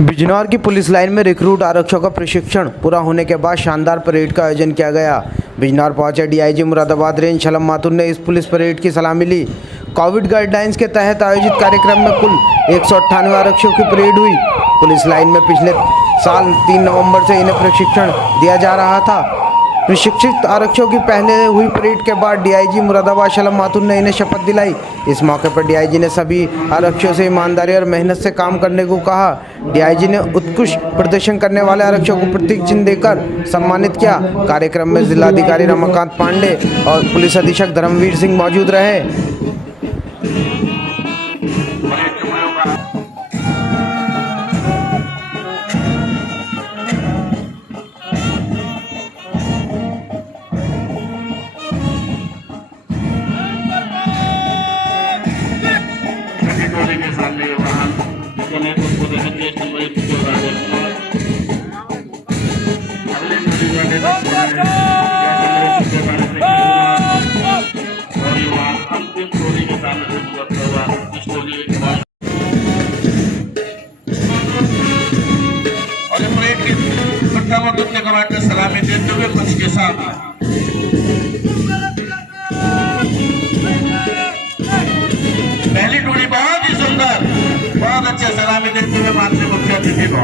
बिजनौर की police line में recruit आरक्षकों का प्रशिक्षण पूरा होने के बाद शानदार परेड का आयोजन किया गया। बिजनौर पहुंचे डीआईजी मुरादाबाद रेंज छलम माथुर ने इस पुलिस परेड की सलामी ली। कोविड गाइडलाइंस के तहत आयोजित कार्यक्रम में कुल 198 आरक्षकों की परेड हुई। पुलिस लाइन में पिछले साल 3 नवंबर से इन्हें प्रशिक्षण दिया जा रहा था। प्रशिक्षित आरक्षकों की पहले हुई परेड के बाद डीआईजी मुरादाबाद छलम माथुर ने इन्हें शपथ दिलाई। इस मौके पर डीआईजी ने सभी आरक्षकों से ईमानदारी और मेहनत से काम करने को कहा। डीआईजी ने उत्कृष्ट प्रदर्शन करने वाले आरक्षकों को प्रतीक चिन्ह देकर सम्मानित किया। कार्यक्रम में जिलाधिकारी रमाकांत पांडे और पुलिस अधीक्षक धर्मवीर सिंह मौजूद रहे। कमांडर सलामी देते हुए मंच के साथ पहली टोली बहुत ही सुंदर, बहुत अच्छे सलामी देते हुए माननीय मुख्य अतिथि को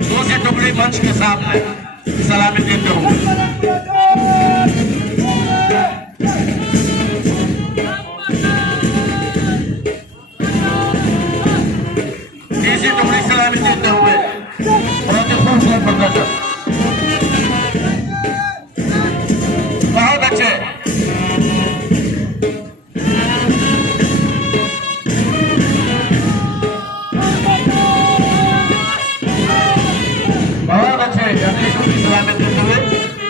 दूसरी टुकड़ी मंच के सामने सलामी देते हुए सलामी देते हुए बहुत ही खूबसूरत प्रदर्शन, बहुत अच्छे। बहुत अच्छे अगली टुकड़ी सलामी देते हुए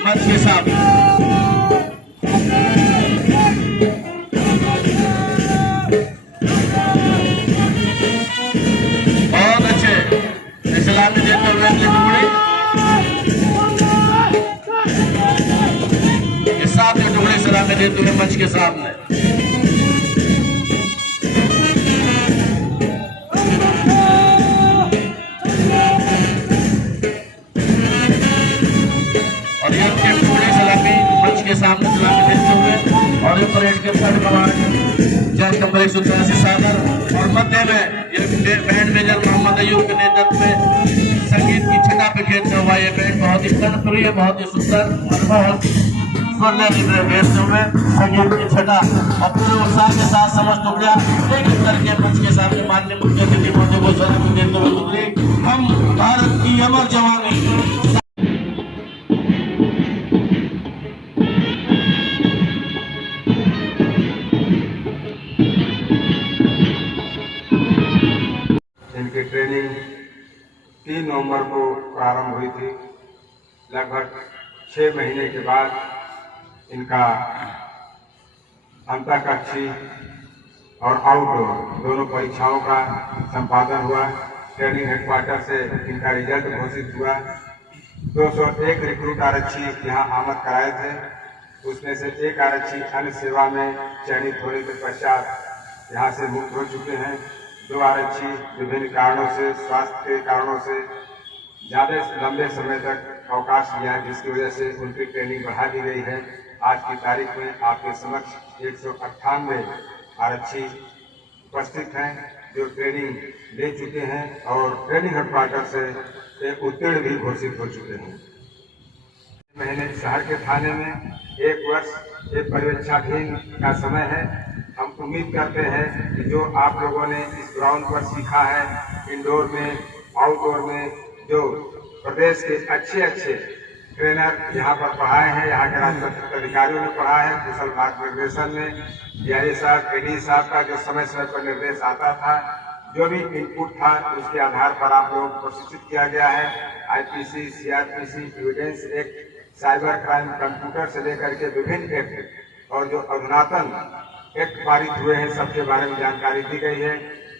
मंच के सामने सलामी देते हुए अगली टुकड़ी के साथ में टुकड़ी सलामी देते हुए मंच के सामने और ये उनके टुकड़ी सलामी मंच के सामने सलामी देते हुए और ये परेड के थर्ड कमांडर जज नंबर 183 सागर और मध्य में ये बैंड मेजर मोहम्मद अयूब के नेतृत्व में संगीत की छटा पे खेलते हुआ ये बैंड बहुत ही कर्णप्रिय, बहुत ही सुंदर और बहुत स्वर्णिम खेलते हुए संगीत की छटा और पूरे उत्साह के साथ समस्त टुकड़ियां एक एक करके मंच के सामने माननीय मुख्य अतिथि महोदय को सलामी देते हुए टुकड़ी हम भारत की अमर जवानी इनकी ट्रेनिंग 3 नवंबर को प्रारंभ हुई थी। लगभग 6 महीने के बाद इनका अंतःकक्षी और आउटडोर दोनों परीक्षाओं का संपादन हुआ। ट्रेनिंग हेडक्वार्टर से इनका रिजल्ट घोषित हुआ। 201 रिक्रूट आरक्षी यहाँ आमद कराए थे, उसमें से 1 आरक्षी अन्य सेवा में चयनित होने के पश्चात यहाँ से मुक्त हो चुके हैं। 2 आरक्षी विभिन्न कारणों से, स्वास्थ्य के कारणों से ज़्यादा लंबे समय तक अवकाश लिया, जिसकी वजह से उनकी ट्रेनिंग बढ़ा दी गई है। आज की तारीख में आपके समक्ष 198 आरक्षी उपस्थित हैं जो ट्रेनिंग ले चुके हैं और ट्रेनिंग हेडक्वार्टर से उत्तीर्ण भी घोषित हो चुके हैं। महीने शहर के थाने में 1 वर्ष एक पर्यवेक्षाधीन का समय है। हम उम्मीद करते हैं कि जो आप लोगों ने इस ग्राउंड पर सीखा है, इंडोर में आउटडोर में, जो प्रदेश के अच्छे ट्रेनर यहाँ पर पढ़ाए हैं, यहाँ के राजपत्रित अधिकारियों ने पढ़ा है, कुशल मार्गदर्शन में डीआई साहब, एडी साहब का जो समय समय पर निर्देश आता था, जो भी इनपुट था उसके आधार पर आप लोगों को प्रशिक्षित किया गया है। IPC, CrPC, evidence act, cyber crime, computer से लेकर के विभिन्न एक्ट और जो अधुनातन एक्ट पारित हुए हैं सबके बारे में जानकारी दी गई है।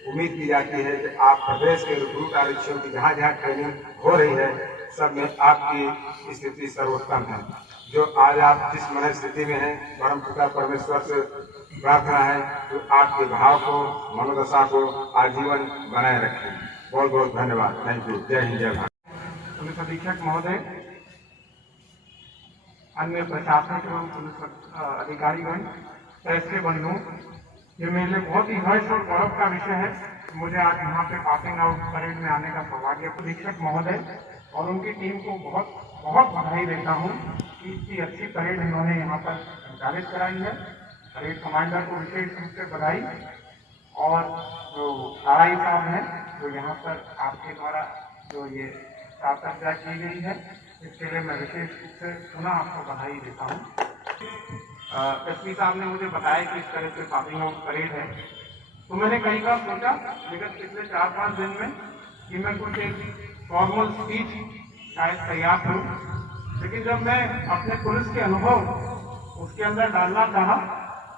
उम्मीद की जाती है कि आप प्रदेश के रिक्रूट आरक्षियों की जहाँ जहाँ ट्रेनिंग हो रही है सब में आपकी स्थिति सर्वोत्तम है। जो आज आप जिस मन स्थिति में हैं, परम पिता परमेश्वर से प्रार्थना है तो आपके भाव को, मनोदशा को आजीवन बनाए रखें। बहुत बहुत धन्यवाद। Thank you. जय हिंद, जय भारत। पुलिस अधीक्षक महोदय, अन्य प्रशासनिक एवं पुलिस अधिकारीगण, प्रेस के बंधु, ये मेरे लिए बहुत ही हर्ष और गौरव का विषय है। मुझे आज यहाँ पे पासिंग आउट परेड में आने का सौभाग्य। अधीक्षक महोदय और उनकी टीम को बहुत बहुत बधाई देता हूँ कि इतनी अच्छी परेड इन्होंने यहाँ पर संचालित कराई है। परेड कमांडर को विशेष रूप से बधाई, और जो आरआई साहब हैं जो यहाँ पर आपके द्वारा जो ये चर्चा की गई है, इसके लिए मैं विशेष रूप से पुनः आपको बधाई देता हूँ। एसपी साहब ने मुझे बताया कि इस तरह से पासिंग आउट परेड है, तो मैंने कई बार सोचा विगत पिछले 4-5 दिन में कि मैं कुछ एक फॉर्मल स्पीच शायद तैयार करूँ, लेकिन जब मैं अपने पुलिस के अनुभव उसके अंदर डालना चाहा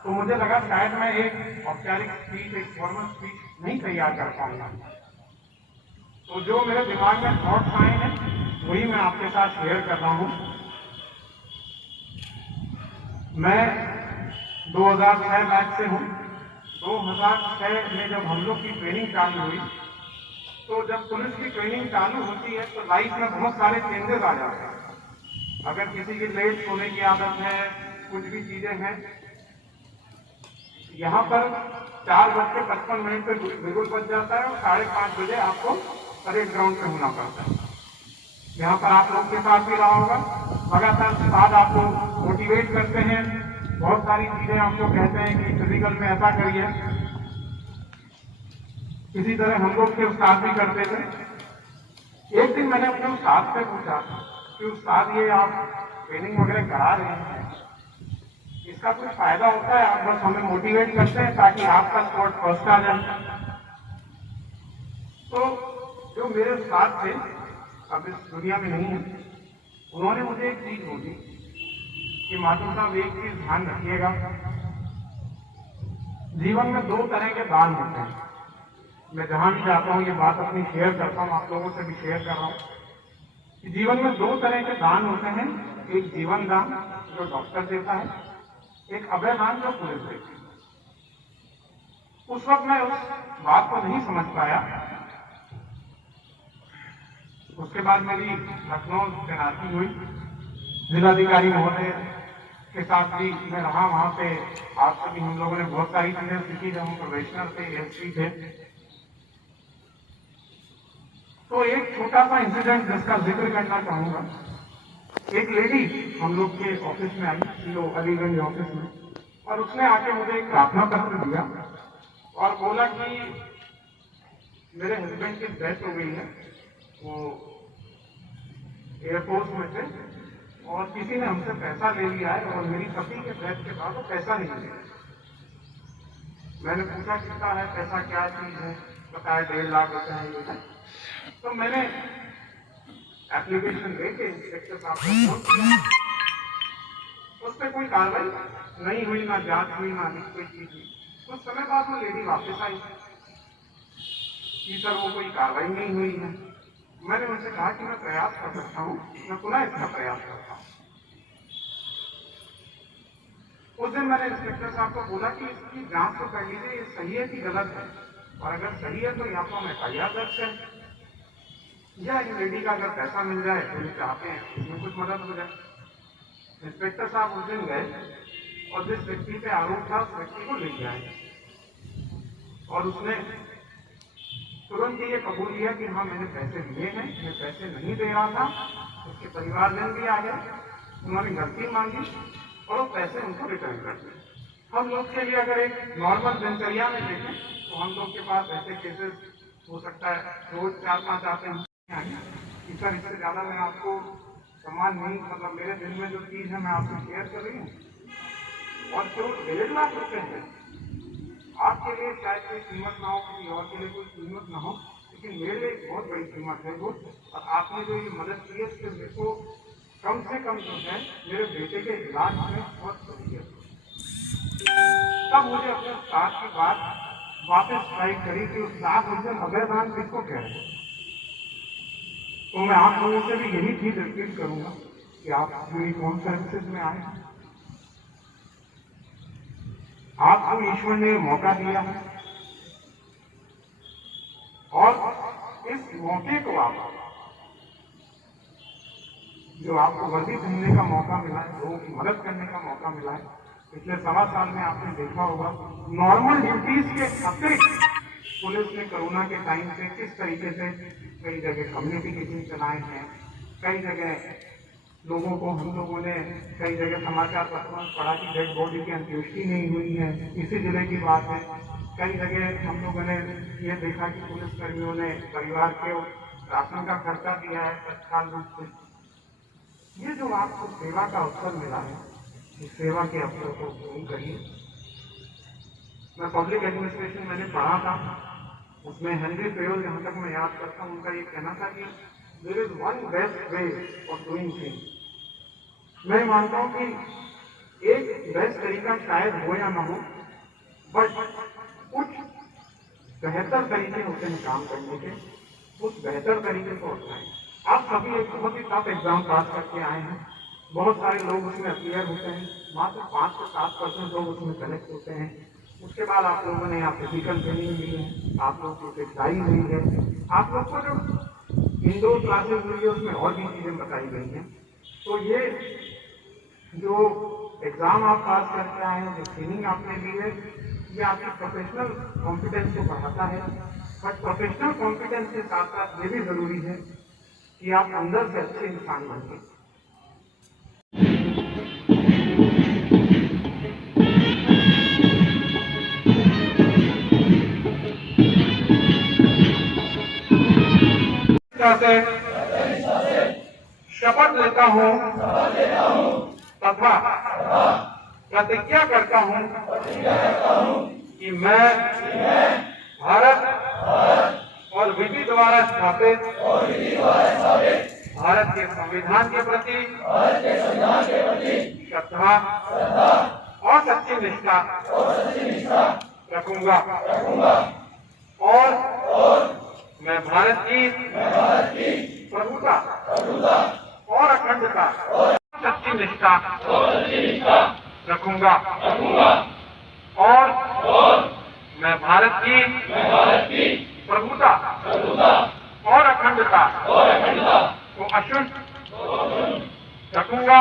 तो मुझे लगा शायद मैं एक औपचारिक स्पीच, एक फॉर्मल स्पीच नहीं तैयार कर पाऊंगा। तो जो मेरे दिमाग में थॉट्स आए हैं वही मैं आपके साथ शेयर कर रहा हूँ। मैं 2006 बैच से हूँ। 2006 में जब हम लोग की ट्रेनिंग चालू हुई, तो जब पुलिस की ट्रेनिंग चालू होती है तो लाइफ में बहुत सारे चेंजेस आ जाते हैं। अगर किसी की लेट सोने की आदत है, कुछ भी चीजें हैं, यहाँ पर 4:55 पे बिल्कुल बज जाता है और 5:30 बजे आपको परेड ग्राउंड पे होना पड़ता है। यहाँ पर आप लोग के साथ भी रहा होगा, लगातार साथ आपको मोटिवेट करते हैं, बहुत सारी चीजें आपको कहते हैं कि फिजिकल में ऐसा करिए। इसी तरह हम लोग के उस्ताद भी करते थे। एक दिन मैंने अपने उस्ताद से पूछा कि उस्ताद ये आप ट्रेनिंग वगैरह करा रहे हैं, इसका कुछ फायदा होता है? आप बस हमें मोटिवेट करते हैं ताकि आपका स्कोर फर्स्ट आ जाए। तो जो मेरे उस्ताद थे, अब इस दुनिया में नहीं है, उन्होंने मुझे एक चीज बोली कि माधव साहब एक चीज ध्यान रखिएगा, जीवन में 2 तरह के दान होते हैं। मैं जहां भी जाता हूँ ये बात अपनी शेयर करता हूँ, आप लोगों से भी शेयर कर रहा हूँ कि जीवन में 2 तरह के दान होते हैं। एक जीवन दान जो डॉक्टर देता है, एक अभय दान जो पुलिस देती है। उस वक्त मैं उस बात को नहीं समझ पाया। उसके बाद मेरी लखनऊ तैनाती हुई, जिलाधिकारी महोदय के साथ भी मैं रहा। वहां पे आपसे भी हम लोगों ने बहुत सारी चीजें सीखी जब हम प्रोफेशनल थे, एसपी थे। तो एक छोटा सा इंसिडेंट जिसका जिक्र करना चाहूंगा। एक लेडी हम लोग के ऑफिस में आई, सीओ अलीगंज ऑफिस में, और उसने आके मुझे एक प्रार्थना पत्र दिया और बोला कि मेरे हस्बैंड की डेथ हो गई है, वो एयरफोर्स में थे और किसी ने हमसे पैसा ले लिया है और मेरी पति के डेथ के बाद वो पैसा नहीं दिया। मैंने पूछा कितना है पैसा, क्या चीज है, बताया 1.5 लाख रुपए है। तो मैंने एप्लीकेशन लेके इंस्पेक्टर साहब को फोन किया, उस पर कोई कार्रवाई नहीं हुई, ना जांच हुई, ना कोई चीज हुई। कुछ समय बाद वो लेडी वापस आई कि सर वो कोई कार्रवाई नहीं हुई है। मैंने उनसे कहा कि मैं प्रयास कर सकता हूँ, मैं पुनः इसका प्रयास करता हूँ। उस दिन मैंने इंस्पेक्टर साहब को बोला कि इसकी जांच तो कर लीजिए, ये सही है कि गलत है, और अगर सही है तो यहाँ तो हम FIR दर्ज करें, या इन लेडी का अगर पैसा मिल जाए तो ये चाहते हैं इसमें कुछ मदद हो जाए। इंस्पेक्टर साहब उस दिन गए और जिस व्यक्ति पे आरोप था उस व्यक्ति को ले आए और उसने तुरंत ये कबूल किया कि हाँ मैंने पैसे दिए हैं, मैं पैसे नहीं दे रहा था। उसके परिवारजन भी आ गए, उन्होंने गलती मांगी और वो पैसे उनको रिटर्न कर दिए। हम लोग के लिए अगर एक नॉर्मल दिनचर्या में देखें तो हम लोग के पास ऐसे केसेस हो सकता है रोज 4-5 आते हैं कि सर इससे ज्यादा मैं आपको सम्मान नहीं, मतलब मेरे दिल में जो चीज है मैं आपसे शेयर कर रही हूँ। और जो 1.5 लाख रुपए है आपके लिए शायद कोई कीमत ना हो, किसी और के लिए कोई कीमत ना हो, लेकिन मेरे लिए एक बहुत बड़ी कीमत है वो। और आपने जो ये मदद की है इससे मेरे को कम से कम जो है मेरे बेटे के इलाज में बहुत सहूलियत है। तब मुझे अपने उस्ताद की बात वापस ट्राई करी कि उस्ताद मुझे अभय दान किसको कह रहे हैं। तो मैं आप लोगों से भी यही चीज रिपीट करूंगा कि आप यूनिफॉर्म सर्विसेज में आए, आपको ईश्वर ने मौका दिया है और इस मौके को आप जो आपको वर्दी पहनने का मौका मिला है, लोगों की मदद करने का मौका मिला है, पिछले 1.25 साल में आपने देखा होगा नॉर्मल ड्यूटीज के अतिरिक्त पुलिस ने कोरोना के टाइम से किस तरीके से कई जगह कम्युनिटी किचन चलाए हैं, कई जगह लोगों को हम लोगों ने कई जगह समाचार पत्रों में पढ़ा कि डेड बॉडी की अंत्येष्टि नहीं हुई है, इसी जिले की बात है। कई जगह हम लोगों ने ये देखा कि पुलिस कर्मियों ने परिवार के राशन का खर्चा दिया है तत्काल रूप से। ये जो आपको सेवा का अवसर मिला है, इस सेवा के अवसर को उपयोग करिए। मैं पब्लिक एडमिनिस्ट्रेशन मैंने पढ़ा था, उसमें हेनरी फेयोल, जहाँ तक मैं याद करता हूँ, उनका ये कहना था कि there is one best way of doing things. मैं मानता हूँ कि एक बेस्ट तरीका शायद हो या ना हो, बट कुछ बेहतर तरीके होते हैं काम करने के, उस बेहतर तरीके को अपनाएं। आप सभी एक बहुत ही टफ एग्जाम पास करके आए हैं, बहुत सारे लोग उसमें अपियर होते हैं, मात्र 5 से 7% लोग उसमें सेलेक्ट होते हैं। उसके बाद आप लोगों ने यहाँ फिजिकल ट्रेनिंग ली है, आप लोगों को एक्सरसाइज हुई है, आप लोग को जो इंडोर क्लासेस हुई है उसमें और भी चीजें बताई गई हैं। तो ये जो एग्जाम आप पास करके आए हैं, जो ट्रेनिंग आपने ली है, ये आपकी प्रोफेशनल कॉम्पिटेंस को बढ़ाता है। बट प्रोफेशनल कॉम्पिटेंस के साथ साथ ये भी जरूरी है कि आप अंदर से अच्छे इंसान बनें। शपथ लेता हूँ तथा प्रतिज्ञा करता हूँ कि मैं भारत और विधि द्वारा स्थापित भारत के संविधान के प्रति श्रद्धा और सच्ची निष्ठा रखूंगा और मैं भारत की प्रभुता और अखंडता सच्ची निष्ठा रखूंगा और मैं भारत की प्रभुता और अखंडता को अक्षुण्ण रखूंगा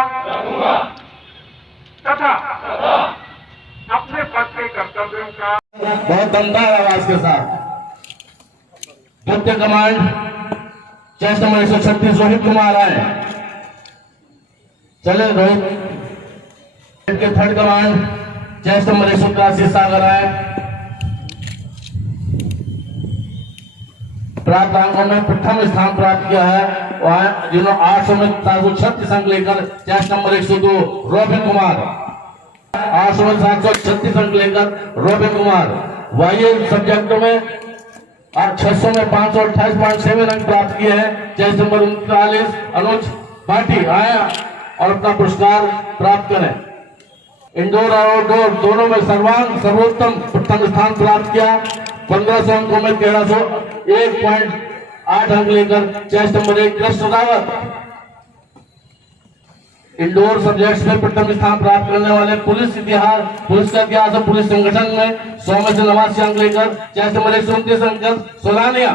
तथा अपने पद के कर्तव्यों का बहुत दमदार आवाज के साथ द्वितीय command chest number 136 Rohit Kumar आए। चले रोहित के थर्ड कमांड चेस्ट नंबर 183 सागर आए। प्राप्त अंकों में प्रथम स्थान प्राप्त किया है वह जिन्होंने 800 में 736 अंक लेकर चेस्ट नंबर 102 रोबिन कुमार, 800 में 736 अंक लेकर रोबिन कुमार। वायु सब्जेक्टों में 600 में 528.7 अंक प्राप्त किए हैं। चेस्ट नंबर 39 अनुज भाटी आया और अपना पुरस्कार प्राप्त करें। इंडोर और आउटडोर दोनों में सर्वोत्तम प्रथम स्थान प्राप्त किया। 1500 अंकों में 1301.8 अंक लेकर chest number 1 Krishna Rawat. Indoor subjects में प्रथम स्थान प्राप्त करने वाले पुलिस का इतिहास और पुलिस संगठन में 100 में से 89 अंक लेकर चेस्ट नंबर 129 अंक सोलानिया।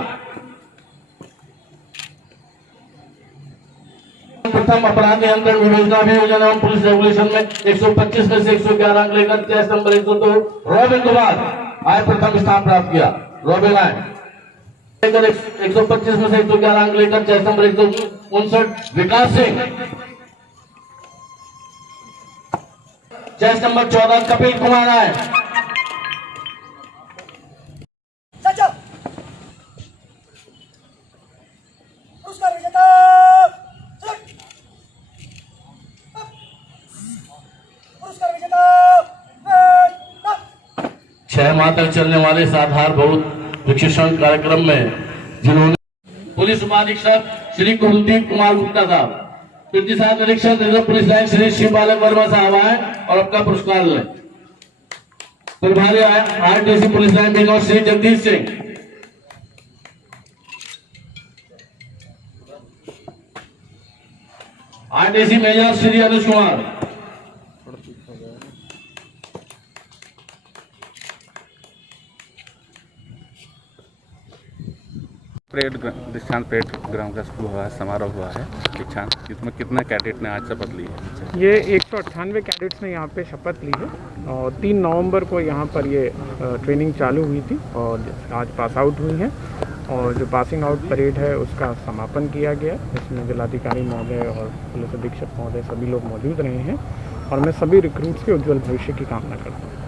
प्रथम अपराध नियंत्रण विवेचना अभियोजन एवं पुलिस रेगुलेशन में 125 में से 111 अंक लेकर चेस्ट नंबर 102 रोबिन कुमार आए प्रथम स्थान प्राप्त किया। रोबिन आए 125 में से 111 अंक लेकर चेस्ट नंबर 159 विकास सिंह। चेस्ट नंबर 14 कपिल कुमार आए। पुरस्कार विजेता 6 माह तक चलने वाले इस आधारभूत प्रशिक्षण कार्यक्रम में जिन्होंने पुलिस उपाधीक्षक श्री कुलदीप कुमार गुप्ता साहब, प्रतिसाद निरीक्षक reserve police line Shri Shiv Balak Verma साहब आए और अपना पुरस्कार लें। प्रभारी RTC police line Binod Shri Jagdish Singh. RTC major Shri Anuj Kumar. Parade दीक्षांत परेड ग्राउंड का शुरू हुआ है, समारोह हुआ है दीक्षांत, इसमें कितने कैडेट ने आज शपथ ली है? ये 198 कैडेट्स ने यहाँ पे शपथ ली है और 3 नवंबर को यहाँ पर ये ट्रेनिंग चालू हुई थी और आज पास आउट हुई हैं और जो पासिंग आउट परेड है उसका समापन किया गया, इसमें जिलाधिकारी महोदय और पुलिस अधीक्षक महोदय सभी लोग मौजूद रहे हैं और मैं सभी रिक्रूट्स के उज्जवल भविष्य की कामना करता हूँ।